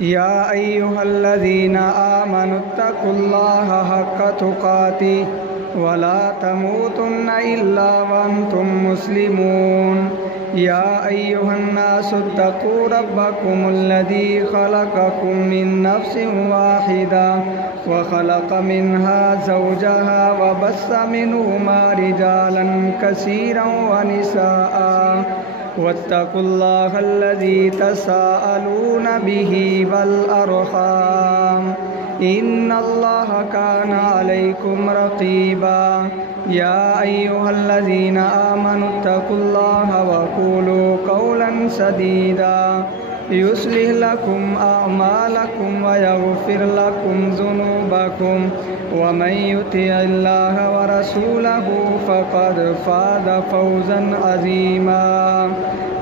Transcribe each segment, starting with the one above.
یا ایھا الذین آمنوا اتقوا اللہ حق تقاتہ ولا تموتن الا وانتم مسلمون یا ایھا الناس اتقوا ربکم الذی خلقکم من نفس واحدہ وخلق منها زوجها وبث منهما رجالا كثيرا ونساء واتقوا الله الذي تساءلون به والأرحام إن الله كان عليكم رقيبا يا أيها الذين آمنوا اتقوا الله وقولوا قولا سديدا يصلح لكم أعمالكم ويغفر لكم ذنوبكم ومن يطع الله ورسوله فقد فاز فوزا عظيما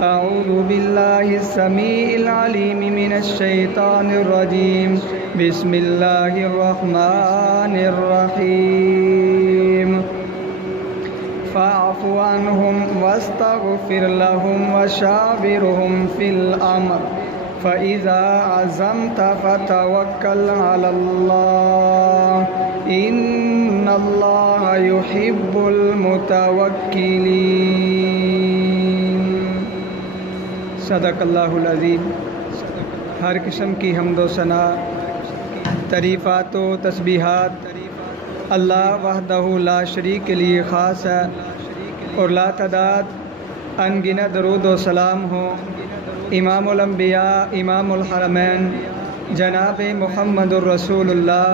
أعوذ بالله السميع العليم من الشيطان الرجيم بسم الله الرحمن الرحيم فاعف عنهم واستغفر لهم وشاورهم في الأمر فإذا عزمت فتوكل على الله إن الله يحب المتوكلين صدق اللہ العظیم۔ ہر قسم کی حمد و ثنا، تعریفات و تسبیحات اللہ وحدہ لا شریک کے لیے خاص ہے، اور لا تعداد انگنت درود و سلام ہو امام الانبیاء امام الحرمین جناب محمد الرسول اللہ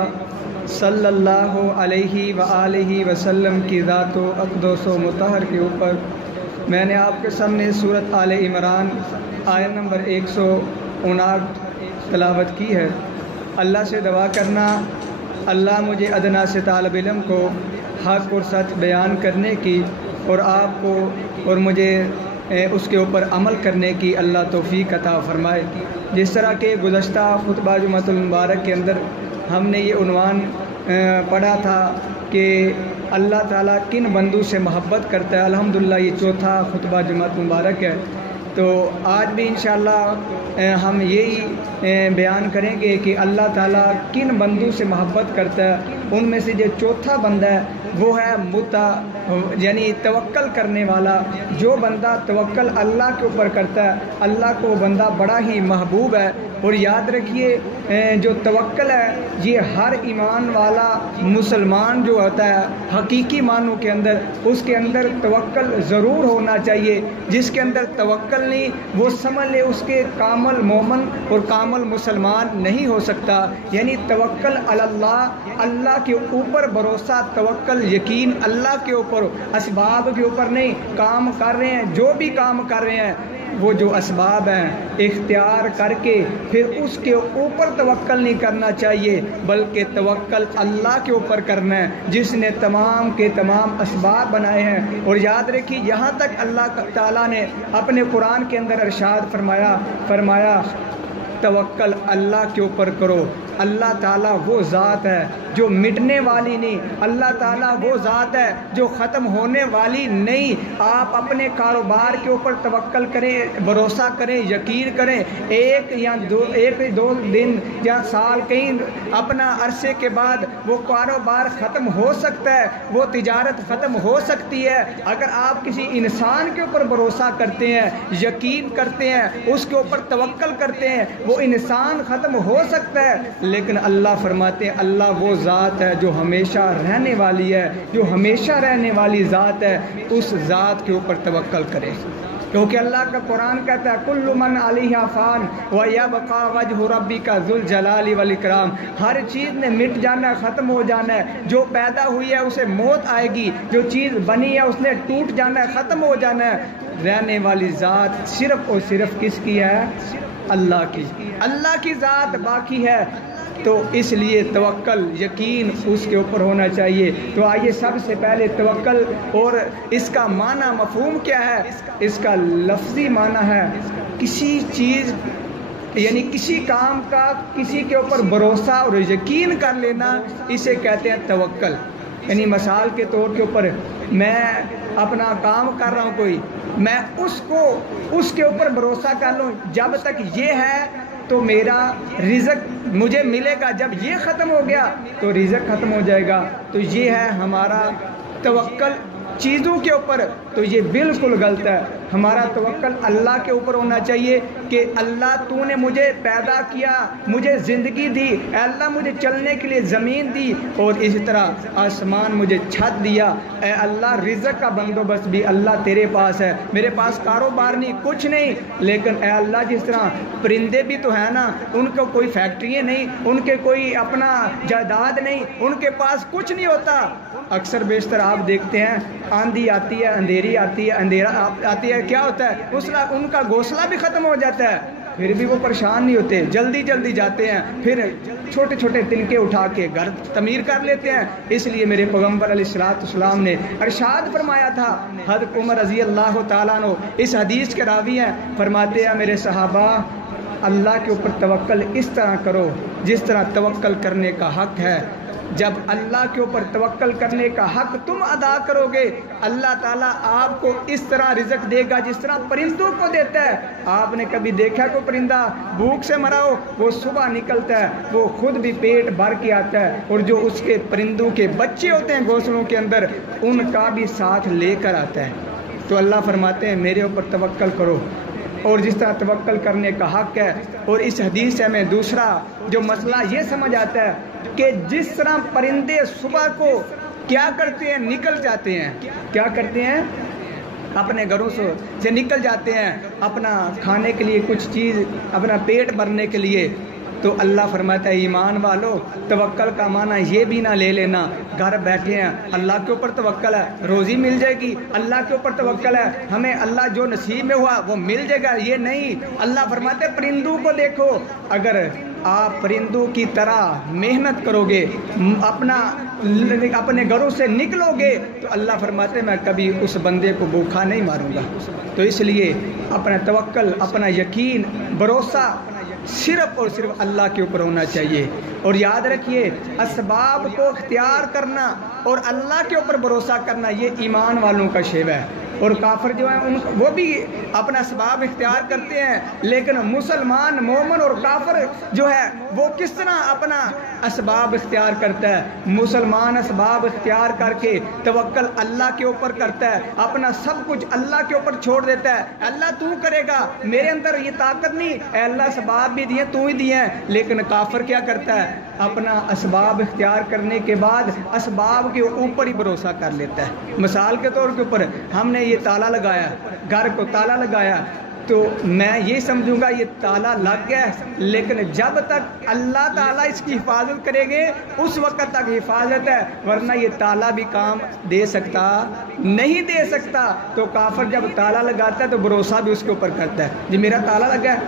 صلی اللہ علیہ وآلہ وسلم کی ذات و اقدس و مطہر کے اوپر میں نے آپ کے سامنے سورۃ آل عمران آیت نمبر 159 تلاوت کی ہے۔ اللہ سے دعا کرنا اللہ مجھے ادنا سے طالب علم کو حق اور سچ بیان کرنے کی اور آپ کو اور مجھے اس کے اوپر عمل کرنے کی اللہ توفیق عطا فرمائے۔ جس طرح کہ گزشتہ خطبہ جمعۃ المبارک کے اندر ہم نے یہ عنوان پڑھا تھا کہ اللہ تعالیٰ کن بندوں سے محبت کرتا ہے، الحمدللہ یہ چوتھا خطبہ جمعۃ مبارک ہے۔ تو آج بھی انشاءاللہ ہم یہی بیان کریں گے کہ اللہ تعالیٰ کن بندوں سے محبت کرتا ہے۔ ان میں سے جو چوتھا بندہ ہے وہ ہے یعنی توکل کرنے والا۔ جو بندہ توکل اللہ کے اوپر کرتا ہے اللہ کو بندہ بڑا ہی محبوب ہے۔ اور یاد رکھیے جو توکل ہے یہ ہر ایمان والا مسلمان جو ہوتا ہے حقیقی معنوں کے اندر اس کے اندر توکل ضرور ہونا چاہیے۔ جس کے اندر توکل نہیں وہ سمجھ لے اس کے کامل مومن اور کامل مسلمان نہیں ہو سکتا۔ یعنی توکل اللہ، اللہ کے اوپر بھروسہ، توکل یقین اللہ کے اوپر، اسباب کے اوپر نہیں۔ کام کر رہے ہیں، جو بھی کام کر رہے ہیں وہ جو اسباب ہیں اختیار کر کے پھر اس کے اوپر توکل نہیں کرنا چاہیے بلکہ توکل اللہ کے اوپر کرنا ہے جس نے تمام کے تمام اسباب بنائے ہیں۔ اور یاد رکھیے یہاں تک اللہ تعالیٰ نے اپنے قرآن کے اندر ارشاد فرمایا توکل اللہ کے اوپر کرو۔ اللہ تعالیٰ وہ ذات ہے جو مٹنے والی نہیں، اللہ تعالیٰ وہ ذات ہے جو ختم ہونے والی نہیں۔ آپ اپنے کاروبار کے اوپر توکل کریں، بھروسہ کریں، یقین کریں۔ ایک دو دن یا سال کہیں اپنا عرصے کے بعد وہ کاروبار ختم ہو سکتا ہے، وہ تجارت ختم ہو سکتی ہے۔ اگر آپ کسی انسان کے اوپر بھروسہ کرتے ہیں، یقین کرتے ہیں، اس کے اوپر توکل کرتے ہیں، وہ انسان ختم ہو سکتا ہے لیکن اللہ فرماتے ہیں اللہ وہ ذات ہے جو ہمیشہ رہنے والی ہے، جو ہمیشہ رہنے والی ذات ہے، اس ذات کے اوپر توکل کرے۔ کیونکہ اللہ کا قرآن کہتا ہے کل من علیہا فان ویبقی وجہ ربک ذو الجلال والاکرام۔ ہر چیز نے مٹ جانا ہے، ختم ہو جانا ہے۔ جو پیدا ہوئی ہے اسے موت آئے گی، جو چیز بنی ہے اس نے ٹوٹ جانا ہے، ختم ہو جانا ہے۔ رہنے والی ذات صرف اور صرف کس کی ہے؟ اللہ کی۔ اللہ کی ذات باقی ہے۔ تو اس لیے توکل یقین اس کے اوپر ہونا چاہیے۔ تو آئیے سب سے پہلے توکل اور اس کا معنی مفہوم کیا ہے؟ اس کا لفظی معنی ہے کسی چیز یعنی کسی کام کا کسی کے اوپر بھروسہ اور یقین کر لینا، اسے کہتے ہیں توکل۔ یعنی مثال کے طور کے اوپر میں اپنا کام کر رہا ہوں کوئی، میں اس کے اوپر بھروسہ کر لوں جب تک یہ ہے تو میرا رزق مجھے ملے گا، جب یہ ختم ہو گیا تو رزق ختم ہو جائے گا۔ تو یہ ہے ہمارا توکل چیزوں کے اوپر، تو یہ بالکل غلط ہے۔ ہمارا توکل اللہ کے اوپر ہونا چاہیے کہ اللہ تو نے مجھے پیدا کیا، مجھے زندگی دی، اے اللہ مجھے چلنے کے لیے زمین دی، اور اسی طرح آسمان مجھے چھت دیا، اے اللہ رزق کا بندوبست بھی اللہ تیرے پاس ہے، میرے پاس کاروبار نہیں کچھ نہیں، لیکن اے اللہ جس طرح پرندے بھی تو ہیں نا، ان کو کوئی فیکٹریاں نہیں، ان کے کوئی اپنا جائیداد نہیں، ان کے پاس کچھ نہیں ہوتا۔ اکثر بیشتر آپ دیکھتے ہیں آندھی آتی ہے، اندھیری آتی ہے، اندھیرا آتی ہے، کیا ہوتا ہے ان کا گھونسلہ بھی ختم ہو جاتا ہے، پھر بھی وہ پریشان نہیں ہوتے، جلدی جلدی جاتے ہیں، پھر چھوٹے چھوٹے تنکے اٹھا کے گھر تعمیر کر لیتے ہیں۔ اس لیے میرے پیغمبر علیہ السلام نے ارشاد فرمایا تھا، حضرت عمر رضی اللہ تعالیٰ عنہ اس حدیث کے راوی ہیں، فرماتے ہیں میرے صحابہ اللہ کے اوپر توکل اس طرح کرو جس طرح توکل کرنے کا حق ہے۔ جب اللہ کے اوپر توکل کرنے کا حق تم ادا کرو گے، اللہ تعالیٰ آپ کو اس طرح رزق دے گا جس طرح پرندوں کو دیتا ہے۔ آپ نے کبھی دیکھا کوئی پرندہ بھوک سے مرا ہو؟ وہ صبح نکلتا ہے، وہ خود بھی پیٹ بھر کے آتا ہے، اور جو اس کے پرندوں کے بچے ہوتے ہیں گھونسلوں کے اندر ان کا بھی ساتھ لے کر آتا ہے۔ تو اللہ فرماتے ہیں میرے اوپر توکل کرو، اور جس طرح توکل کرنے کا حق ہے۔ اور اس حدیث سے ہمیں دوسرا جو مسئلہ یہ سمجھ آتا ہے کہ جس طرح پرندے صبح کو کیا کرتے ہیں، نکل جاتے ہیں، کیا کرتے ہیں، اپنے گھروں سے نکل جاتے ہیں اپنا کھانے کے لیے کچھ چیز، اپنا پیٹ بھرنے کے لیے، تو اللہ فرماتا ہے ایمان والو توکل کا معنی یہ بھی نہ لے لینا گھر بیٹھے ہیں اللہ کے اوپر توکل ہے، روزی مل جائے گی، اللہ کے اوپر توکل ہے، ہمیں اللہ جو نصیب میں ہوا وہ مل جائے گا، یہ نہیں۔ اللہ فرماتے ہیں پرندوں کو دیکھو، اگر آپ پرندوں کی طرح محنت کرو گے، اپنے گھروں سے نکلو گے، تو اللہ فرماتے ہیں میں کبھی اس بندے کو بھوکا نہیں ماروں گا۔ تو اس لیے اپنا توکل، اپنا یقین، بھروسہ صرف اور صرف اللہ کے اوپر ہونا چاہیے۔ اور یاد رکھیے اسباب کو اختیار کرنا اور اللہ کے اوپر بھروسہ کرنا یہ ایمان والوں کا شیوہ ہے۔ اور کافر جو ہیں وہ بھی اپنا اسباب اختیار کرتے ہیں، لیکن مسلمان مومن اور کافر جو ہے وہ کس طرح اپنا اسباب اختیار کرتا ہے؟ مسلمان اسباب اختیار کر کے توکل اللہ کے اوپر کرتا ہے، اپنا سب کچھ اللہ کے اوپر چھوڑ دیتا ہے، اللہ تو کرے گا، میرے اندر یہ طاقت نہیں، اے اللہ اسباب بھی دیے تو ہی دیے ہیں۔ لیکن کافر کیا کرتا ہے؟ اپنا اسباب اختیار کرنے کے بعد اسباب کے اوپر ہی بھروسہ کر لیتا ہے۔ مثال کے طور کے اوپر ہم نے یہ تالا لگایا، گھر کو تالا لگایا، تو میں یہ سمجھوں گا یہ تالا لگ گیا، لیکن جب تک اللہ تعالیٰ اس کی حفاظت کرے گے اس وقت تک حفاظت ہے، ورنہ یہ تالا بھی کام دے سکتا نہیں دے سکتا۔ تو کافر جب تالا لگاتا ہے تو بھروسہ بھی اس کے اوپر کرتا ہے، جی میرا تالا لگا ہے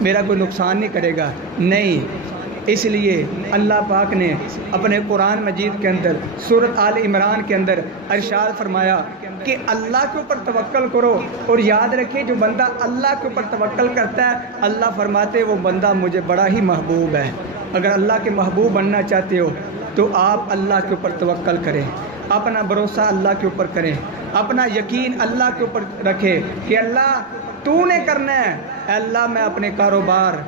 میرا کوئی نقصان نہیں کرے گا، نہیں۔ اس لیے اللہ پاک نے اپنے قرآن مجید کے اندر سورۃ آل عمران کے اندر ارشاد فرمایا کہ اللہ کے اوپر توکل کرو، اور یاد رکھیں جو بندہ اللہ کے اوپر توکل کرتا ہے اللہ فرماتے وہ بندہ مجھے بڑا ہی محبوب ہے۔ اگر اللہ کے محبوب بننا چاہتے ہو تو آپ اللہ کے اوپر توکل کریں، اپنا بھروسہ اللہ کے اوپر کریں، اپنا یقین اللہ کے اوپر رکھیں کہ اللہ تو نے کرنا ہے۔ اے اللہ میں اپنے کاروبار،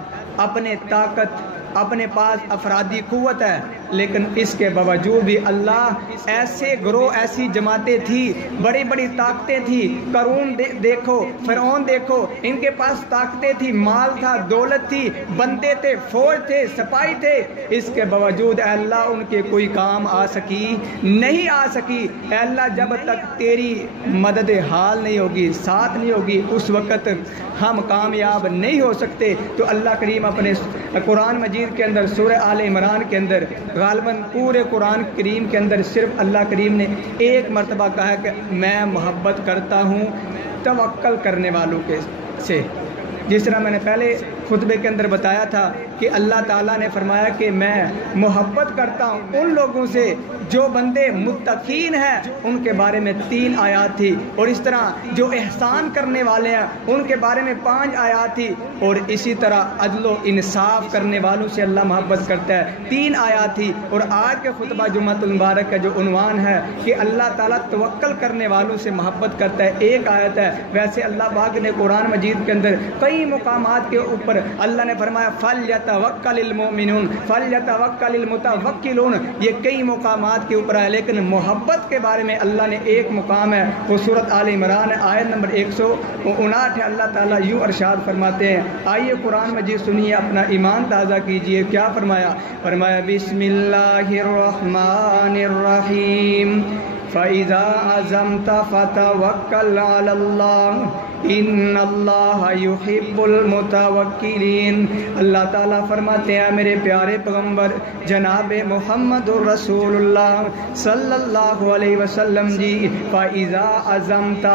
اپنے طاقت، اپنے پاس افرادی قوت ہے، لیکن اس کے باوجود بھی اللہ ایسے گروہ، ایسی جماعتیں تھی، بڑی بڑی طاقتیں تھی، قارون دیکھو، فرعون دیکھو، ان کے پاس طاقتیں تھی، مال تھا، دولت تھی، بندے تھے، فوج تھے، سپاہی تھے، اس کے باوجود اے اللہ ان کے کوئی کام آ سکی نہیں آ سکی۔ اے اللہ جب تک تیری مدد حال نہیں ہوگی، ساتھ نہیں ہوگی، اس وقت ہم کامیاب نہیں ہو سکتے۔ تو اللہ کریم اپنے قرآن مجید کے اندر سورہ آل عمران کے اندر غالباً پورے قرآن کریم کے اندر صرف اللہ کریم نے ایک مرتبہ کہا ہے کہ میں محبت کرتا ہوں توکل کرنے والوں کے سے، جس طرح میں نے پہلے خطبے کے اندر بتایا تھا کہ اللہ تعالیٰ نے فرمایا کہ میں محبت کرتا ہوں ان لوگوں سے جو بندے متقین ہیں، ان کے بارے میں 3 آیات تھی، اور اس طرح جو احسان کرنے والے ہیں ان کے بارے میں 5 آیات تھی، اور اسی طرح عدل و انصاف کرنے والوں سے اللہ محبت کرتا ہے 3 آیات تھی۔ اور آج کے خطبہ جمعہ المبارک کا جو عنوان ہے کہ اللہ تعالیٰ توکل کرنے والوں سے محبت کرتا ہے، 1 آیت ہے۔ ویسے اللہ پاک نے قرآن مجید کے اندر کئی مقامات کے اوپر اللہ نے فرمایا فَلْيَتَوَكَّلِ الْمُؤْمِنُونَ فَلْيَتَوَكَّلِ الْمُتَوَكِّلُونَ، یہ کئی مقامات کے اوپر ہے، لیکن محبت کے بارے میں اللہ نے ایک مقام ہے، وہ سورۃ آل عمران آیت نمبر 159 ہے۔ اللہ تعالیٰ یوں ارشاد فرماتے ہیں، آئیے قرآن مجید سنیے، اپنا ایمان تازہ کیجئے۔ کیا فرمایا؟ فرمایا بسم اللہ الرحمن الرحیم فَإِذَا عَزَمْتَ فَتَوَكَّلْ عَلَى اللَّهِ ان اللہ یحب المتوکلین۔ اللہ تعالیٰ فرماتے ہیں میرے پیارے پیغمبر جناب محمد الرسول اللہ صلی اللہ علیہ وسلم جی، فَإِذَا عَزَمْتَ،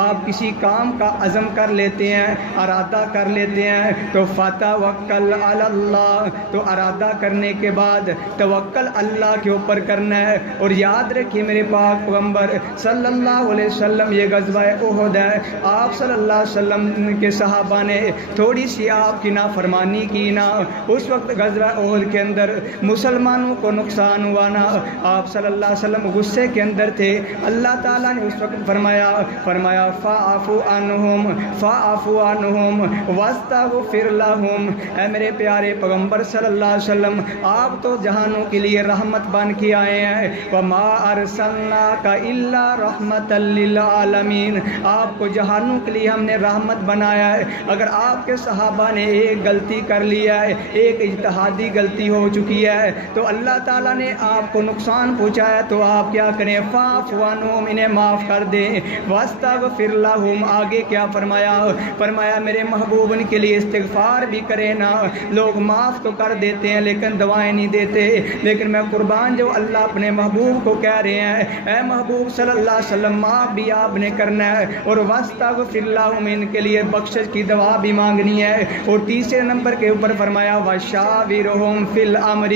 آپ کسی کام کا عزم کر لیتے ہیں، ارادہ کر لیتے ہیں، تو فَتَوَكَّلْ عَلَى اللَّهِ، تو ارادہ کرنے کے بعد توکل اللہ کے اوپر کرنا ہے۔ اور یاد رکھیے میرے پاک پیغمبر صلی اللہ علیہ وسلم، یہ غزوہ احد ہے، آپ صلی اللہ علیہ وسلم کے صحابہ نے تھوڑی سی آپ کی نافرمانی کی نا، اس وقت غزوہ احد کے اندر مسلمانوں کو نقصان ہوا نا، آپ صلی اللہ علیہ وسلم غصے کے اندر تھے۔ اللہ تعالیٰ نے اس وقت فرمایا فَاعْفُ عَنْهُمْ وَاسْتَغْفِرْ لَهُمْ، اے میرے پیارے پیغمبر صلی اللہ علیہ وسلم، آپ تو جہانوں کے لیے رحمت بن کے آئے ہیں، وَمَا أَرْسَلْنَاكَ إِلَّا رَحْمَةً لِّلْعَالَمِينَ، آپ کو جہانوں کے لیے ہم نے رحمت بنایا ہے۔ اگر آپ کے صحابہ نے ایک غلطی کر لیا ہے، ایک اجتہادی غلطی ہو چکی ہے، تو اللہ تعالیٰ نے آپ کو نقصان پہنچایا، تو آپ کیا کریں؟ فَاعْفُ عَنْهُمْ، انہیں معاف کر دیں، وَاسْتَغْفِرْ لَهُمْ، آگے کیا فرمایا؟ فرمایا میرے محبوب ان کے لیے استغفار بھی کرے نا۔ لوگ معاف تو کر دیتے ہیں لیکن دعائیں نہیں دیتے، لیکن میں قربان جو اللہ اپنے محبوب کو کہہ رہے ہیں، اے محبوب صلی اللہ علیہ وسلم، معاف بھی آپ نے کرنا ہے، اور وَاسْتَغْفِرْ لَهُمْ، ان کے لیے بخشش کی دعا بھی مانگنی ہے۔ اور تیسرے نمبر کے اوپر فرمایا وَشَاوِرْهُمْ فِي الْأَمْرِ،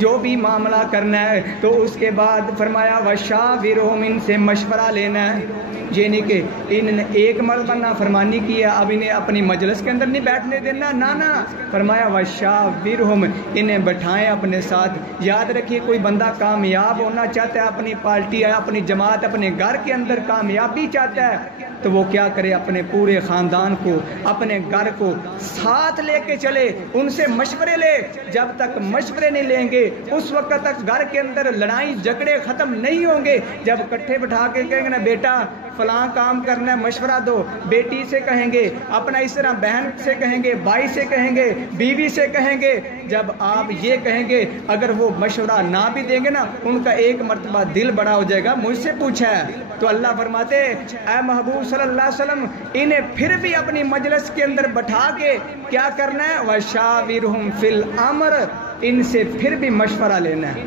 جو بھی معاملہ کرنا ہے تو اس کے بعد فرمایا وَشَاوِرْهُمْ، ان سے مشورہ لینا ہے۔ یہ نہیں کہ انہوں نے ایک مرتبہ نافرمانی کی ہے اب انہیں اپنی مجلس کے اندر نہیں بیٹھنے دینا، نہ، فرمایا وَشَاوِرْهُمْ، انہیں بٹھائیں اپنے ساتھ۔ یاد رکھیے کوئی بندہ کامیاب ہونا چاہتا ہے، اپنی پارٹی ہے، اپنی جماعت، اپنے گھر کے اندر کامیابی چاہتا ہے، تو وہ کیا کرے؟ اپنے پورے خاندان کو، اپنے گھر کو ساتھ لے کے چلے، ان سے مشورے لے۔ جب تک مشورے نہیں لیں گے اس وقت تک گھر کے اندر لڑائی جھگڑے ختم نہیں ہوں گے۔ جب اکٹھے بٹھا کے کہیں گے نا بیٹا فلاں کام کرنا ہے مشورہ دو، بیٹی سے کہیں گے، اپنا اس طرح بہن سے کہیں گے، بھائی سے کہیں گے، بیوی سے کہیں گے، جب آپ یہ کہیں گے اگر وہ مشورہ نہ بھی دیں گے نا، ان کا ایک مرتبہ دل بڑا ہو جائے گا، مجھ سے پوچھا ہے۔ تو اللہ فرماتے اے محبوب صلی اللہ علیہ وسلم، انہیں پھر بھی اپنی مجلس کے اندر بٹھا کے کیا کرنا ہے؟ وَشَاوِرْهُمْ فِي الْأَمْرِ، ان سے پھر بھی مشورہ لینا ہے۔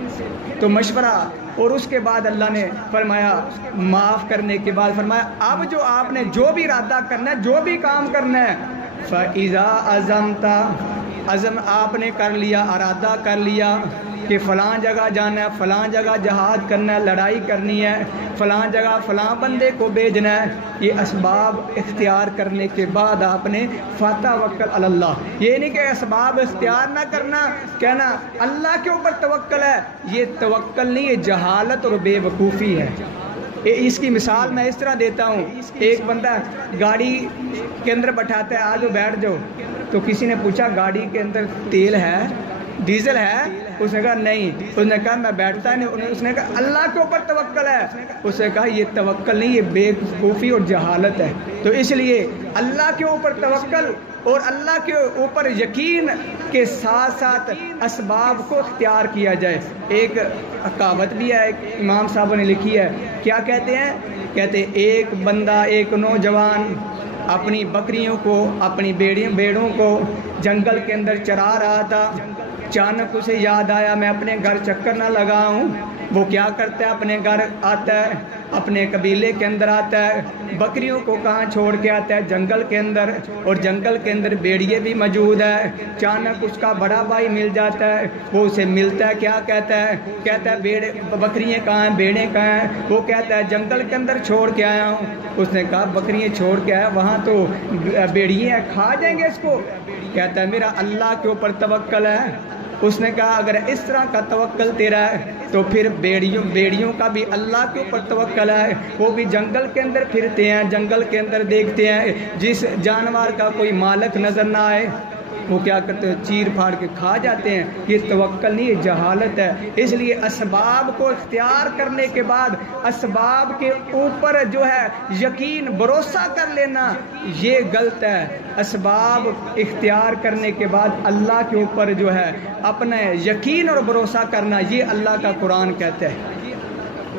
تو مشورہ، اور اس کے بعد اللہ نے فرمایا معاف کرنے کے بعد فرمایا اب جو آپ نے جو بھی ارادہ کرنا ہے، جو بھی کام کرنا ہے، فَإِذَا عَزَمْتَ، عزم آپ نے کر لیا، ارادہ کر لیا کہ فلاں جگہ جانا ہے، فلاں جگہ جہاد کرنا ہے، لڑائی کرنی ہے، فلاں جگہ فلاں بندے کو بھیجنا ہے، یہ اسباب اختیار کرنے کے بعد آپ نے فَتَوَكَّلْ عَلَى اللَّهِ، یہ نہیں کہ اسباب اختیار نہ کرنا، کہنا اللہ کے اوپر توکل ہے، یہ توکل نہیں، یہ جہالت اور بے وقوفی ہے۔ اس کی مثال میں اس طرح دیتا ہوں، ایک بندہ گاڑی کے اندر بٹھاتا ہے، آجو بیٹھ جاؤ، تو کسی نے پوچھا گاڑی کے اندر تیل ہے، ڈیزل ہے؟ اس نے کہا نہیں۔ اس نے کہا میں بیٹھتا نہیں۔ اس نے کہا اللہ کے اوپر توکل ہے۔ اس نے کہا یہ توکل نہیں، یہ بے وقوفی اور جہالت ہے۔ تو اس لیے اللہ کے اوپر توکل اور اللہ کے اوپر یقین کے ساتھ ساتھ اسباب کو اختیار کیا جائے۔ ایک کہاوت بھی ہے، ایک امام صاحب نے لکھی ہے، کیا کہتے ہیں؟ کہتے ایک بندہ، ایک نوجوان اپنی بکریوں کو، اپنی بیڑوں کو جنگل کے اندر چرا رہا تھا، اچانک اسے یاد آیا میں اپنے گھر چکر نہ لگاؤں، وہ کیا کرتا ہے؟ اپنے گھر آتا ہے، اپنے قبیلے کے اندر آتا ہے، بکریوں کو کہاں چھوڑ کے آتا ہے؟ جنگل کے اندر، اور جنگل کے اندر بھیڑیے بھی موجود ہے۔ اچانک اس کا بڑا بھائی مل جاتا ہے، وہ اسے ملتا ہے، کیا کہتا ہے؟ کہتا ہے بکریاں کہاں ہیں، بھیڑیں کہاں ہیں؟ وہ کہتا ہے جنگل کے اندر چھوڑ کے آیا ہوں۔ اس نے کہا بکریاں چھوڑ کے آیا، وہاں تو بھیڑیے ہیں، کھا جائیں گے اس کو۔ کہتا ہے میرا اللہ کے اوپر توکل ہے۔ اس نے کہا اگر اس طرح کا توکل تیرا ہے تو پھر بیڑیوں کا بھی اللہ کے اوپر توکل ہے، وہ بھی جنگل کے اندر پھرتے ہیں، جنگل کے اندر دیکھتے ہیں، جس جانور کا کوئی مالک نظر نہ آئے وہ کیا کرتے ہیں؟ چیر پھاڑ کے کھا جاتے ہیں۔ یہ توکل نہیں، یہ جہالت ہے۔ اس لیے اسباب کو اختیار کرنے کے بعد اسباب کے اوپر جو ہے یقین بھروسہ کر لینا یہ غلط ہے۔ اسباب اختیار کرنے کے بعد اللہ کے اوپر جو ہے اپنا یقین اور بھروسہ کرنا یہ اللہ کا قرآن کہتا ہے۔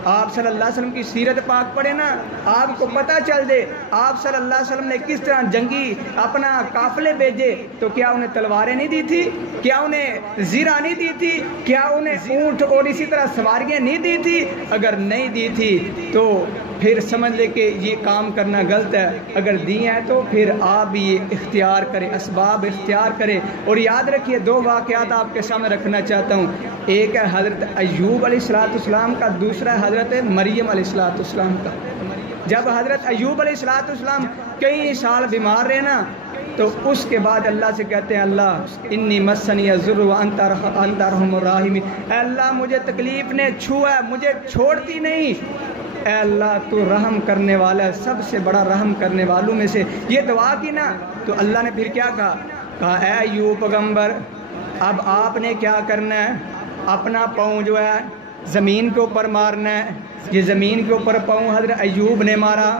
آپ صلی اللہ علیہ وسلم کی سیرت پاک پڑھے نا، آپ کو پتہ چل دے آپ صلی اللہ علیہ وسلم نے کس طرح جنگی اپنا قافلے بھیجے۔ تو کیا انہیں تلواریں نہیں دی تھی؟ کیا انہیں زیرہ نہیں دی تھی؟ کیا انہیں اونٹ اور اسی طرح سواریاں نہیں دی تھی؟ اگر نہیں دی تھی تو پھر سمجھ لے کہ یہ کام کرنا غلط ہے۔ اگر دی ہیں تو پھر آپ بھی یہ اختیار کریں، اسباب اختیار کریں۔ اور یاد رکھیے دو واقعات آپ کے سامنے رکھنا چاہتا ہوں، ایک ہے حضرت ایوب علیہ السلام کا، دوسرا ہے حضرت مریم علیہ السلام کا۔ جب حضرت ایوب علیہ السلام کئی سال بیمار رہے نا تو اس کے بعد اللہ سے کہتے ہیں اللہ انی مسنی الضر وانت ارحم الراحمین، اے اللہ مجھے تکلیف نے چھوا ہے، مجھے چھوڑتی نہیں، اے اللہ تو رحم کرنے والا ہے، سب سے بڑا رحم کرنے والوں میں سے۔ یہ دعا کی نا تو اللہ نے پھر کیا کہا اے ایوب پیغمبر اب آپ نے کیا کرنا ہے؟ اپنا پاؤں جو ہے زمین کے اوپر مارنا ہے۔ یہ زمین کے اوپر پاؤں حضرت ایوب نے مارا،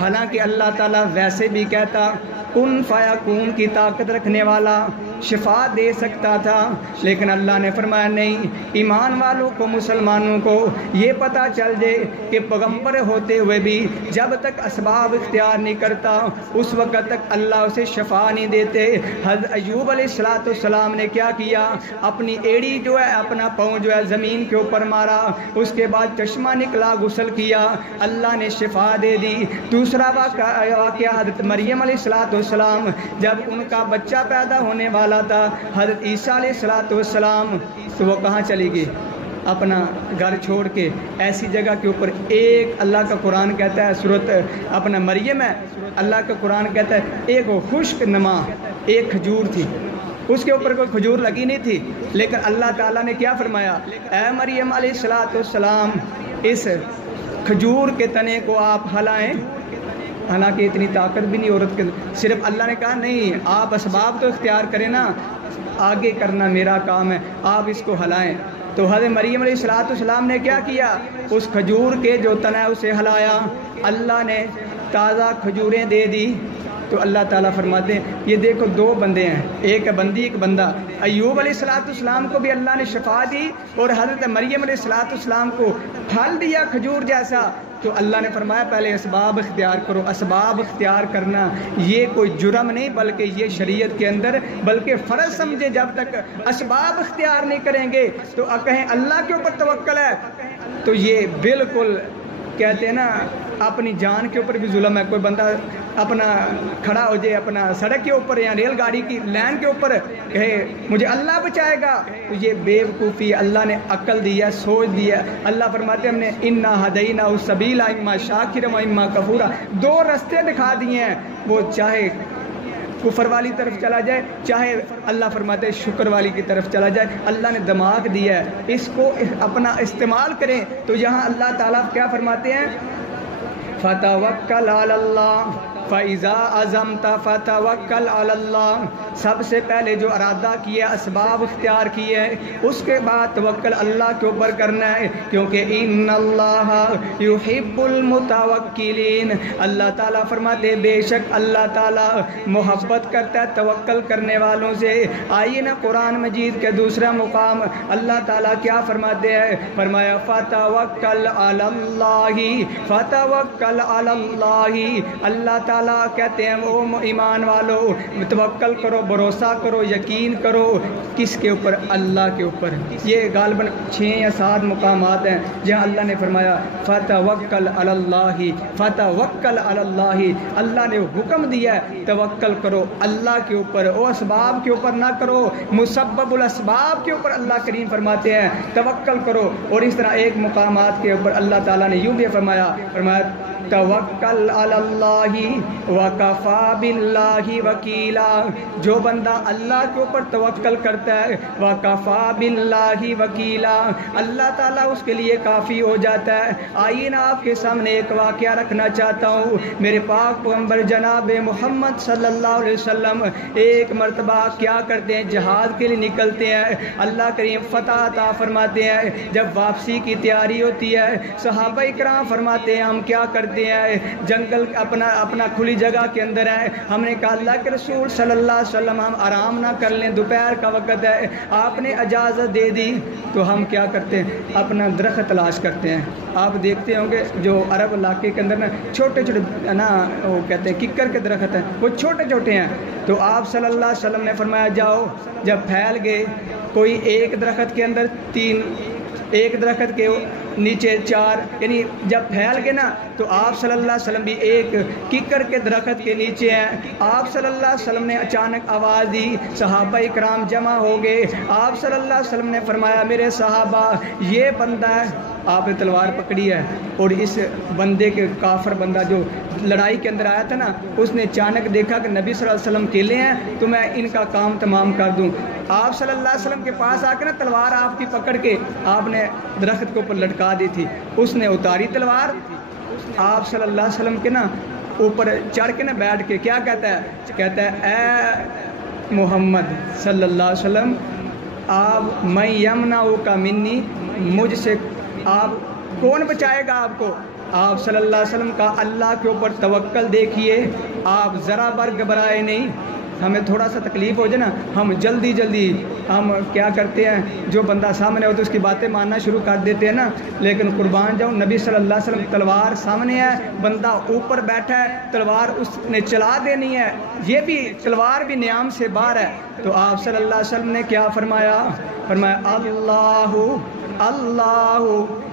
حالانکہ اللہ تعالیٰ ویسے بھی کہتا کن فیکون کی طاقت رکھنے والا، شفا دے سکتا تھا، لیکن اللہ نے فرمایا نہیں۔ ایمان والوں کو، مسلمانوں کو یہ پتہ چل جائے کہ پیغمبر ہوتے ہوئے بھی جب تک اسباب اختیار نہیں کرتا اس وقت تک اللہ اسے شفا نہیں دیتے۔ حضرت ایوب علیہ السلام نے کیا کیا؟ اپنی ایڑی جو ہے، اپنا پاؤں جو ہے زمین کے اوپر مارا، اس کے بعد چشمہ نکلا، غسل کیا، اللہ نے شفا دے دی۔ دوسرا واقعہ حضرت مریم علیہ السلام، جب ان کا بچہ پیدا ہونے والا تھا حضرت عیسیٰ علیہ السلام، تو وہ کہاں چلی گئی؟ اپنا گھر چھوڑ کے ایسی جگہ کے اوپر۔ ایک اللہ کا قرآن کہتا ہے سورت اپنا مریم ہے، اللہ کا قرآن کہتا ہے ایک خشک نما ایک کھجور تھی، اس کے اوپر کوئی کھجور لگی نہیں تھی، لیکن اللہ تعالیٰ نے کیا فرمایا؟ اے مریم علیہ السلام اس کھجور کے تنے کو آپ ہلائیں، حالانکہ اتنی طاقت بھی نہیں عورت کے اندر، صرف اللہ نے کہا نہیں آپ اسباب تو اختیار کریں نا، آگے کرنا میرا کام ہے، آپ اس کو ہلائیں۔ تو حضرت مریم علیہ السلام نے کیا کیا؟ اس کھجور کے جو تنا ہے اسے ہلایا، اللہ نے تازہ کھجوریں دے دی۔ تو اللہ تعالیٰ فرماتے ہیں یہ دیکھو دو بندے ہیں، ایک بندی ایک بندہ۔ ایوب علیہ السلام کو بھی اللہ نے شفا دی اور حضرت مریم علیہ السلام کو پھل دیا کھجور جیسا۔ تو اللہ نے فرمایا پہلے اسباب اختیار کرو۔ اسباب اختیار کرنا یہ کوئی جرم نہیں بلکہ یہ شریعت کے اندر بلکہ فرض سمجھے۔ جب تک اسباب اختیار نہیں کریں گے تو کہیں اللہ کے اوپر توکل ہے تو یہ بالکل کہتے ہیں نا اپنی جان کے اوپر بھی ظلم ہے۔ کوئی بندہ اپنا کھڑا ہو جائے اپنا سڑک کے اوپر یا ریل گاڑی کی لائن کے اوپر کہے مجھے اللہ بچائے گا، تو یہ بے وقوفی۔ اللہ نے عقل دی ہے، سوچ دی ہے۔ اللہ فرماتے ہیں ہم نے انا ہدینا السبیل اما شاکرا و اما کفورا، دو راستے دکھا دیے ہیں، وہ چاہے کفر والی طرف چلا جائے چاہے اللہ فرماتے شکر والی کی طرف چلا جائے۔ اللہ نے دماغ دیا ہے، اس کو اپنا استعمال کریں۔ تو یہاں اللہ تعالیٰ کیا فرماتے ہیں؟ فتوکل علی اللہ فَإِذَا عَزَمْتَ فَتَوَكَّلْ عَلَى اللَّهِ، سب سے پہلے جو ارادہ کیا، اسباب اختیار کیے، اس کے بعد توکل اللہ کے اوپر کرنا ہے، کیونکہ ان اللہ یحب المتوکلین، اللہ تعالیٰ فرماتے بے شک اللہ تعالیٰ محبت کرتا ہے توکل کرنے والوں سے۔ آئیے نا قرآن مجید کے دوسرا مقام اللہ تعالیٰ کیا فرماتے ہیں؟ فرمایا فَتَوَكَّلْ عَلَى اللَّهِ، فَتَوَكَّلْ عَلَى اللَّهِ، اللہ تعالیٰ تعالیٰ کہتے ہیں او ایمان والو توکل کرو، بھروسہ کرو، یقین کرو، کس کے اوپر؟ اللہ کے اوپر۔ یہ غالباً 6 یا 7 مقامات ہیں جہاں اللہ نے فرمایا فتوکل علی اللہ، فتوکل علی اللہ، اللہ نے حکم دیا ہے توکل کرو اللہ کے اوپر، او اسباب کے اوپر نہ کرو، مسبب الاسباب کے اوپر اللہ کریم فرماتے ہیں توکل کرو۔ اور اس طرح ایک مقامات کے اوپر اللہ تعالیٰ نے یوں بھی فرمایا توکل علی اللہ وکفی باللہ وکیلا، جو بندہ اللہ کے اوپر توکل کرتا ہے وکفی باللہ وکیلا، اللہ تعالیٰ اس کے لیے کافی ہو جاتا ہے۔ آئیے نا آپ کے سامنے ایک واقعہ رکھنا چاہتا ہوں۔ میرے پاک پیغمبر جناب محمد صلی اللہ علیہ وسلم ایک مرتبہ کیا کرتے ہیں؟ جہاد کے لیے نکلتے ہیں، اللہ کریم فتح عطا فرماتے ہیں۔ جب واپسی کی تیاری ہوتی ہے صحابہ اکرام فرماتے ہیں ہم کیا کرتے ہیں؟ جنگل اپنا کھلی جگہ کے اندر ہے، ہم نے کہا اللہ کے رسول صلی اللہ علیہ وسلم ہم آرام نہ کر لیں، دوپہر کا وقت ہے، آپ نے اجازت دے دی تو ہم کیا کرتے ہیں؟ اپنا درخت تلاش کرتے ہیں۔ آپ دیکھتے ہوں گے جو عرب علاقے کے اندر نا چھوٹے چھوٹے نا وہ کہتے ہیں ککر کے درخت ہیں، وہ چھوٹے چھوٹے ہیں، تو آپ صلی اللہ علیہ وسلم نے فرمایا جاؤ، جب پھیل گئے کوئی ایک درخت کے اندر 3، ایک درخت کے نیچے 4، یعنی جب پھیل گئے نا تو آپ صلی اللہ علیہ وسلم بھی ایک ککر کے درخت کے نیچے ہیں۔ آپ صلی اللہ علیہ وسلم نے اچانک آواز دی، صحابہ اکرام جمع ہو گئے، آپ صلی اللہ علیہ وسلم نے فرمایا میرے صحابہ یہ بندہ ہے، آپ نے تلوار پکڑی ہے، اور اس بندے کے کافر بندہ جو لڑائی کے اندر آیا تھا نا اس نے اچانک دیکھا کہ نبی صلی اللہ علیہ وسلم اکیلے ہیں تو میں ان کا کام تمام کر دوں۔ آپ صلی اللہ علیہ وسلم کے پاس آ کے نا تلوار آپ کی پکڑ کے آپ نے درخت کے اوپر لٹکا دی تھی، اس نے اتاری تلوار، آپ صلی اللہ علیہ وسلم کے نا اوپر چڑھ کے نا بیٹھ کے کیا کہتا ہے اے محمد صلی اللہ علیہ وسلم آپ میں یمنعو کا منی، مجھ سے آپ کون بچائے گا آپ کو؟ آپ صلی اللہ علیہ وسلم کا اللہ کے اوپر توکل دیکھیے، آپ ذرا بر گھبرائے نہیں۔ ہمیں تھوڑا سا تکلیف ہو جائے نا ہم جلدی ہم کیا کرتے ہیں جو بندہ سامنے ہو تو اس کی باتیں ماننا شروع کر دیتے ہیں نا، لیکن قربان جاؤں نبی صلی اللہ علیہ وسلم تلوار سامنے ہے، بندہ اوپر بیٹھا ہے، تلوار اس نے چلا دینی ہے، یہ بھی تلوار بھی نیام سے باہر ہے، تو آپ صلی اللہ علیہ وسلم نے کیا فرمایا اللہ اللہ،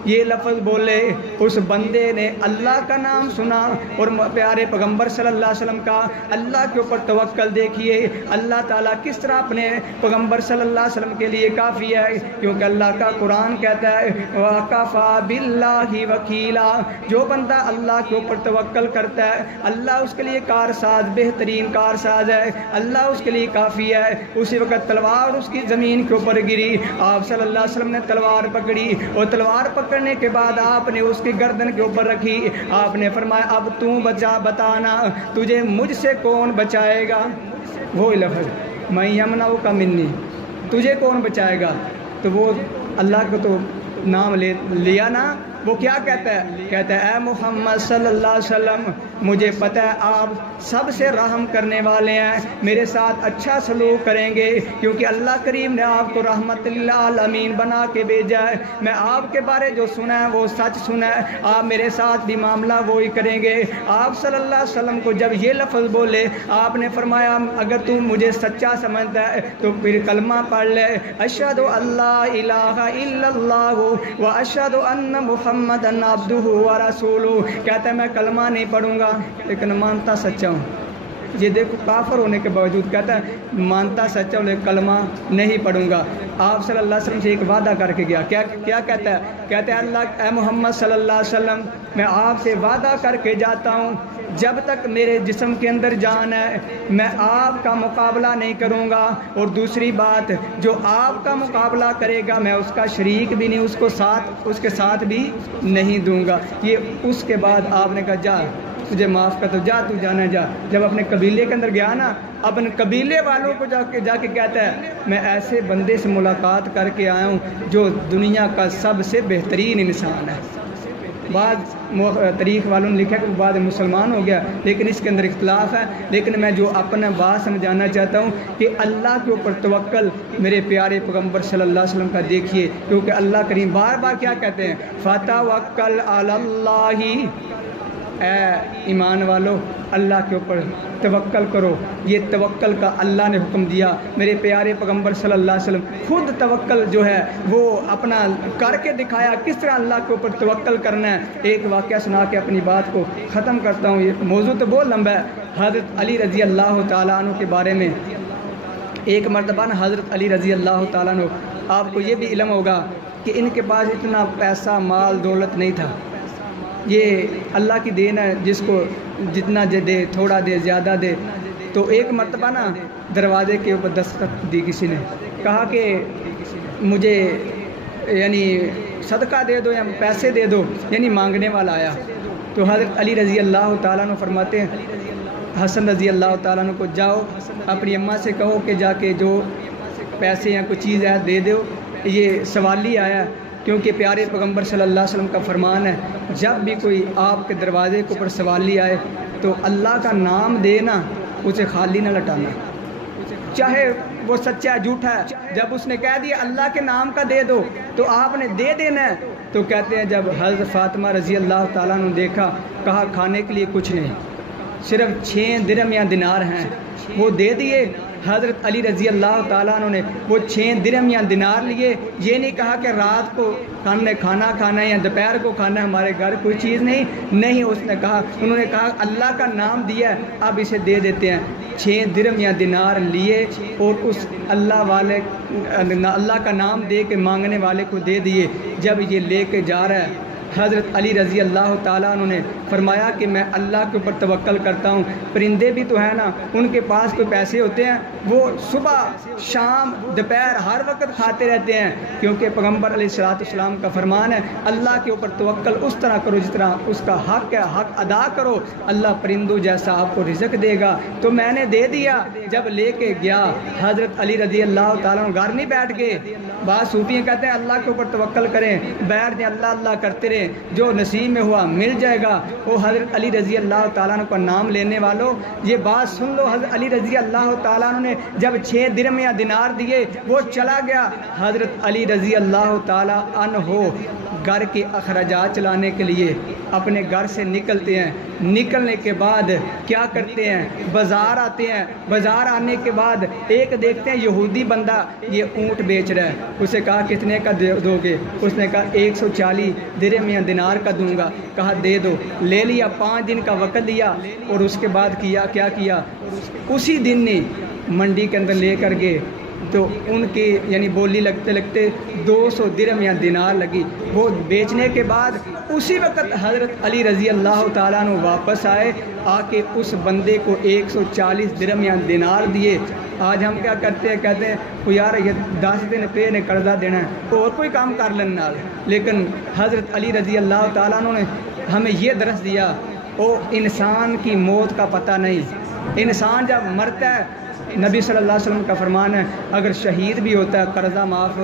یہ لفظ بولے، اس بندے نے اللہ کا نام سنا اور پیارے پیغمبر صلی اللہ علیہ وسلم کا اللہ کے اوپر توکل دیکھیے، اللہ تعالیٰ کس طرح اپنے پیغمبر صلی اللہ علیہ وسلم کے لیے کافی ہے، کیونکہ اللہ کا قرآن کہتا ہے وَكَفَى بِاللَّهِ وَكِيلًا، جو بندہ اللہ کے اوپر توکل کرتا ہے اللہ اس کے لیے کارساز، بہترین کارساز ہے، اللہ اس کے لیے کافی ہے۔ اسی وقت تلوار اس کی زمین کے اوپر گری، آپ صلی اللہ علیہ وسلم نے تلوار پکڑی اور تلوار پکڑنے کے بعد آپ نے اس کی گردن کے اوپر رکھی، آپ نے فرمایا اب تو بتانا تجھے مجھ سے کون بچائے گا؟ وہ لفظ میں یمنعو کا منی، تجھے کون بچائے گا؟ تو وہ اللہ کو تو نام لیا نا، وہ کیا کہتا ہے اے محمد صلی اللہ علیہ وسلم مجھے پتہ ہے آپ سب سے رحم کرنے والے ہیں، میرے ساتھ اچھا سلوک کریں گے کیونکہ اللہ کریم نے آپ کو رحمت للعالمین بنا کے بھیجا ہے، میں آپ کے بارے جو سنا ہے وہ سچ سنا ہے، آپ میرے ساتھ بھی معاملہ وہی کریں گے۔ آپ صلی اللہ علیہ وسلم کو جب یہ لفظ بولے آپ نے فرمایا اگر تو مجھے سچا سمجھتا ہے تو پھر کلمہ پڑھ لے، اشہد ان لا الہ الا اللہ و اشہد ان محمد عبدہ و رسولہ، کہتا ہے میں کلمہ نہیں پڑھوں گا لیکن مانتا سچا ہوں۔ یہ دیکھو کافر ہونے کے باوجود کہتا ہے مانتا سچا ہوں لیکن کلمہ نہیں پڑھوں گا۔ آپ صلی اللہ علیہ وسلم سے ایک وعدہ کر کے گیا، کیا کہتا ہے اللہ اے محمد صلی اللہ علیہ وسلم میں آپ سے وعدہ کر کے جاتا ہوں جب تک میرے جسم کے اندر جان ہے میں آپ کا مقابلہ نہیں کروں گا، اور دوسری بات جو آپ کا مقابلہ کرے گا میں اس کا شریک بھی نہیں، اس کے ساتھ بھی نہیں دوں گا۔ یہ اس کے بعد آپ نے کہا جا تجھے معاف کر، تو تو جانا جا۔ جب اپنے قبیلے کے اندر گیا نا اپنے قبیلے والوں کو جا کے کہتا ہے میں ایسے بندے سے ملاقات کر کے آیا ہوں جو دنیا کا سب سے بہترین انسان ہے۔ بعض تاریخ والوں نے لکھا کہ وہ بعد مسلمان ہو گیا لیکن اس کے اندر اختلاف ہے، لیکن میں جو اپنا بات سمجھانا چاہتا ہوں کہ اللہ کے اوپر توکل میرے پیارے پیغمبر صلی اللہ علیہ وسلم کا دیکھیے، کیونکہ اللہ کریم بار بار کیا کہتے ہیں فتوکل علی اللہ اے ایمان والو اللہ کے اوپر توکل کرو، یہ توکل کا اللہ نے حکم دیا۔ میرے پیارے پیغمبر صلی اللہ علیہ وسلم خود توکل جو ہے وہ اپنا کر کے دکھایا، کس طرح اللہ کے اوپر توکل کرنا ہے۔ ایک واقعہ سنا کے اپنی بات کو ختم کرتا ہوں، یہ موضوع تو بہت لمبا ہے۔ حضرت علی رضی اللہ تعالیٰ عنہ کے بارے میں ایک مرتبہ نا حضرت علی رضی اللہ تعالیٰ عنہ، آپ کو یہ بھی علم ہوگا کہ ان کے پاس اتنا پیسہ مال دولت نہیں تھا، یہ اللہ کی دین ہے، جس کو جتنا دے، تھوڑا دے زیادہ دے۔ تو ایک مرتبہ نا دروازے کے اوپر دستخط دی کسی نے، کہا کہ مجھے یعنی صدقہ دے دو یا پیسے دے دو، یعنی مانگنے والا آیا۔ تو حضرت علی رضی اللہ تعالیٰ عنہ فرماتے ہیں حسن رضی اللہ تعالیٰ عنہ کو، جاؤ اپنی اماں سے کہو کہ جا کے جو پیسے یا کوئی چیز ہے دے دو، یہ سوالی آیا، کیونکہ پیارے پیغمبر صلی اللہ علیہ وسلم کا فرمان ہے جب بھی کوئی آپ کے دروازے کے اوپر سوالی آئے تو اللہ کا نام دینا، اسے خالی نہ لٹانا، چاہے وہ سچا ہے جھوٹا ہے۔ جب اس نے کہہ دیا اللہ کے نام کا دے دو تو آپ نے دے دینا ہے۔ تو کہتے ہیں جب حضرت فاطمہ رضی اللہ تعالیٰ نے دیکھا، کہا کھانے کے لیے کچھ نہیں، صرف 6 درہم یا دینار ہیں، وہ دے دیے۔ حضرت علی رضی اللہ تعالیٰ عنہ نے وہ 6 درہم یا دینار لیے، یہ نہیں کہا کہ رات کو ہم نے کھانا کھانا ہے یا دوپہر کو کھانا ہے، ہمارے گھر کوئی چیز نہیں، اس نے کہا، انہوں نے کہا اللہ کا نام دیا ہے اب اسے دے دیتے ہیں۔ 6 درہم یا دینار لیے اور اس اللہ کا نام دے کے مانگنے والے کو دے دیے۔ جب یہ لے کے جا رہا ہے، حضرت علی رضی اللہ تعالیٰ عنہ نے فرمایا کہ میں اللہ کے اوپر توکل کرتا ہوں، پرندے بھی تو ہیں نا، ان کے پاس کوئی پیسے ہوتے ہیں، وہ صبح شام دوپہر ہر وقت کھاتے رہتے ہیں، کیونکہ پیغمبر علیہ السلام کا فرمان ہے اللہ کے اوپر توکل اس طرح کرو جس طرح اس کا حق ہے، حق ادا کرو، اللہ پرندوں جیسا آپ کو رزق دے گا۔ تو میں نے دے دیا۔ جب لے کے گیا حضرت علی رضی اللہ تعالیٰ عنہ گھر نہیں بیٹھ گئے، بعض صوفیاں کہتے ہیں اللہ کے اوپر توکل کریں، بیٹھ جائیں اللہ اللہ کرتے رہیں، جو نصیب میں ہوا مل جائے گا۔ وہ حضرت علی رضی اللہ تعالیٰ عنہ کا نام لینے والوں یہ بات سن لو، حضرت علی رضی اللہ تعالیٰ عنہ نے جب 6 درہم یا دینار دیے وہ چلا گیا۔ حضرت علی رضی اللہ تعالیٰ عنہ گھر کے اخراجات چلانے کے لیے اپنے گھر سے نکلتے ہیں، نکلنے کے بعد کیا کرتے ہیں، بازار آتے ہیں، بازار آنے کے بعد ایک دیکھتے ہیں یہودی بندہ یہ اونٹ بیچ رہا ہے، اسے کہا کتنے کا دو گے؟ اس نے کہا 140 درہم یا دینار کا دوں گا۔ کہا دے دو، لے لیا، 5 دن کا وقت لیا اور اس کے بعد کیا کیا اسی دن نے منڈی کے اندر لے کر گئے تو ان کی یعنی بولی لگتے لگتے 200 درہم یا دینار لگی۔ وہ بیچنے کے بعد اسی وقت حضرت علی رضی اللہ تعالیٰ عنہ واپس آئے، آ کے اس بندے کو 140 درہم یا دینار دیے۔ آج ہم کیا کرتے ہیں، کہتے ہیں کوئی یار یہ 10 دن پہ نے قرضہ دینا ہے اور کوئی کام کر لینا، لیکن حضرت علی رضی اللہ تعالیٰ عنہ نے ہمیں یہ درس دیا، او انسان کی موت کا پتہ نہیں، انسان جب مرتا ہے نبی صلی اللہ علیہ وسلم کا فرمان ہے اگر شہید بھی ہوتا ہے قرضہ معاف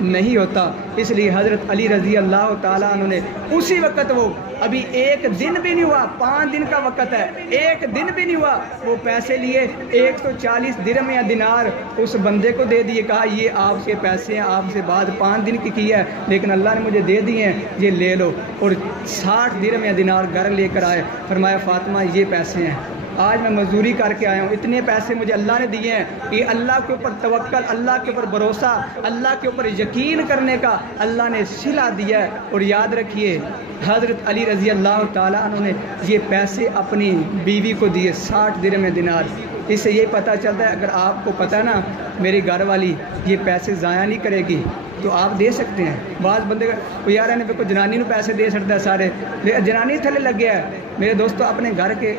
نہیں ہوتا۔ اس لیے حضرت علی رضی اللہ تعالیٰ عنہ نے اسی وقت، وہ ابھی 1 دن بھی نہیں ہوا، 5 دن کا وقت ہے، 1 دن بھی نہیں ہوا، وہ پیسے لیے 140 درہم یا دینار اس بندے کو دے دیے، کہا یہ آپ کے پیسے ہیں، آپ سے بعد 5 دن کی ہے لیکن اللہ نے مجھے دے دیے ہیں، یہ لے لو۔ اور 60 درہم یا دینار گھر لے کر آئے، فرمایا فاطمہ یہ پیسے ہیں، آج میں مزدوری کر کے آیا ہوں، اتنے پیسے مجھے اللہ نے دیے ہیں۔ یہ اللہ کے اوپر توکل، اللہ کے اوپر بھروسہ، اللہ کے اوپر یقین کرنے کا اللہ نے صلہ دیا ہے۔ اور یاد رکھیے حضرت علی رضی اللہ تعالیٰ عنہ نے یہ پیسے اپنی بیوی کو دیے، 60 درہم دینار۔ اس سے یہ پتہ چلتا ہے اگر آپ کو پتہ نا میری گھر والی یہ پیسے ضائع نہیں کرے گی تو آپ دے سکتے ہیں۔ بعض بندے کو یار ہے کوئی جنانی نے پیسے دے سکتا ہے سارے، جنانی تھلے لگ گیا ہے۔ میرے دوستو اپنے گھر کے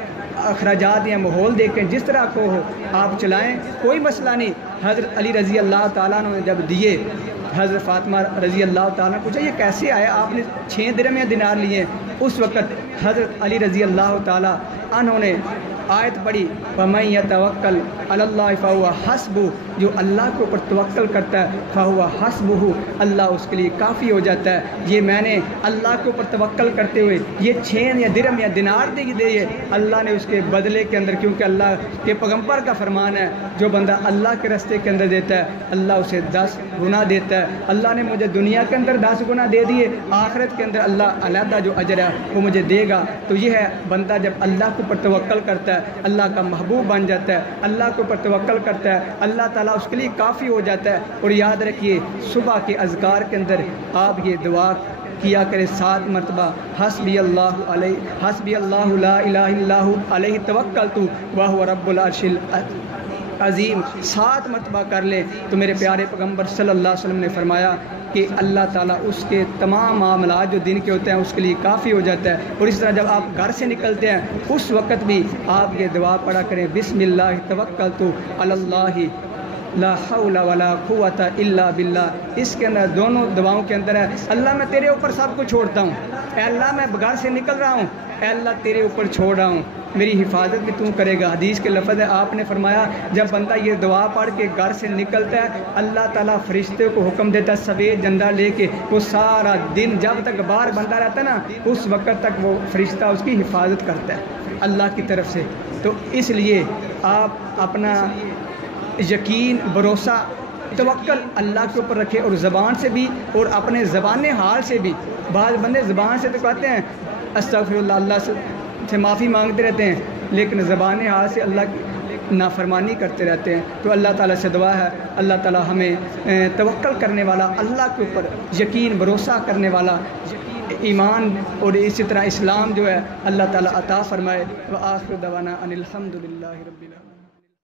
اخراجات یا ماحول دیکھیں، جس طرح کو ہو آپ چلائیں، کوئی مسئلہ نہیں۔ حضرت علی رضی اللہ تعالیٰ عنہ نے جب دیے، حضرت فاطمہ رضی اللہ تعالیٰ نے پوچھا یہ کیسے آیا، آپ نے 6 درہم یا دینار لیے؟ اس وقت حضرت علی رضی اللہ تعالیٰ عنہ نے آیت پڑھی وَمَن يَتَوَكَّلْ عَلَى اللَّهِ فَهُوَ حَسْبُهُ، جو اللہ کے اوپر توکل کرتا ہے فَهُوَ حَسْبُهُ، اللہ اس کے لیے کافی ہو جاتا ہے۔ یہ میں نے اللہ کے اوپر توکل کرتے ہوئے یہ چھین یا درم یا دینار دیے اللہ نے اس کے بدلے کے اندر، کیونکہ اللہ کے پیغمبر کا فرمان ہے جو بندہ اللہ کے راستے کے اندر دیتا ہے اللہ اسے 10 گنا دیتا ہے۔ اللہ نے مجھے دنیا کے اندر 10 گنا دے دیے، آخرت کے اندر اللہ علیحدہ جو اجر ہے وہ مجھے دے گا۔ تو یہ ہے بندہ جب اللہ کے اوپر توکل کرتا ہے اللہ کا محبوب بن جاتا ہے، اللہ کے اوپر توکل کرتا ہے اللہ تعالیٰ اس کے لیے کافی ہو جاتا ہے۔ اور یاد رکھیے صبح کے اذکار کے اندر آپ یہ دعا کیا کرے 7 مرتبہ، حسبی اللہ علیہ حسبی اللہ لا الہ الا ہو علیہ توکلت وہو رب العرش عظیم 7 مرتبہ کر لیں تو میرے پیارے پیغمبر صلی اللہ علیہ وسلم نے فرمایا کہ اللہ تعالیٰ اس کے تمام معاملات جو دن کے ہوتے ہیں اس کے لیے کافی ہو جاتا ہے۔ اور اس طرح جب آپ گھر سے نکلتے ہیں اس وقت بھی آپ یہ دعا پڑھا کریں بسم اللہ توکلت علی اللہ لا حول ولا قوت الا باللہ۔ اس کے اندر دونوں دعاؤں کے اندر ہے اللہ میں تیرے اوپر سب کو چھوڑتا ہوں، اے اللہ میں گھر سے نکل رہا ہوں، اے اللہ تیرے اوپر چھوڑ رہا ہوں، میری حفاظت بھی تو کرے گا۔ حدیث کے لفظ ہے آپ نے فرمایا جب بندہ یہ دعا پڑھ کے گھر سے نکلتا ہے اللہ تعالیٰ فرشتے کو حکم دیتا ہے سفید جھنڈا لے کے وہ سارا دن جب تک باہر بندہ رہتا ہے نا اس وقت تک وہ فرشتہ اس کی حفاظت کرتا ہے اللہ کی طرف سے۔ تو اس لیے آپ اپنا یقین بھروسہ توکل اللہ کے اوپر رکھے اور زبان سے بھی اور اپنے زبان حال سے بھی۔ بعض بندے زبان سے تو کہتے ہیں استغفر اللہ، اللہ سے معافی مانگتے رہتے ہیں لیکن زبان حال سے اللہ کی نافرمانی کرتے رہتے ہیں۔ تو اللہ تعالیٰ سے دعا ہے اللہ تعالیٰ ہمیں توکل کرنے والا، اللہ کے اوپر یقین بھروسہ کرنے والا ایمان اور اسی طرح اسلام جو ہے اللہ تعالیٰ عطا فرمائے۔ وآخر دعوانا ان الحمد للہ رب العالمین۔